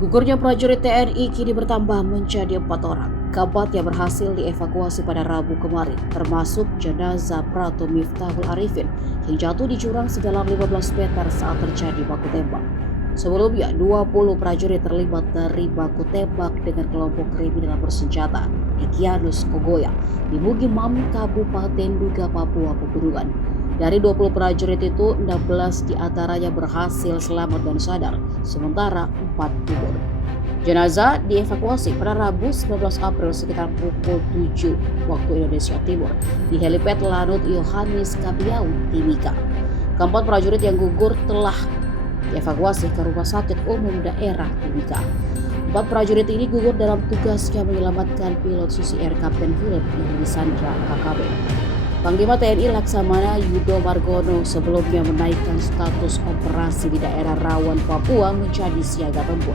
Gugurnya prajurit TNI kini bertambah menjadi 4 orang. Keempat yang berhasil dievakuasi pada Rabu kemarin, termasuk jenazah Prato Miftahul Arifin yang jatuh di jurang sedalam 15 meter saat terjadi baku tembak. Sebelumnya, 20 prajurit terlibat dari baku tembak dengan kelompok kriminal bersenjata Egyanus Kogoya di Mugimam, Kabupaten Duga, Papua Pegunungan. Dari 20 prajurit itu, 16 diantaranya berhasil selamat dan sadar, sementara 4 gugur. Jenazah dievakuasi pada Rabu 19 April sekitar pukul 7 waktu Indonesia Timur di helipad Lanut Yohanes Kapiau, Timika. Keempat prajurit yang gugur telah dievakuasi ke Rumah Sakit Umum Daerah Timika. 4 prajurit ini gugur dalam tugasnya menyelamatkan pilot Susi Air Kapten Philip yang disandra KKB. Panglima TNI Laksamana Yudo Margono sebelumnya menaikkan status operasi di daerah rawan Papua menjadi siaga tempur.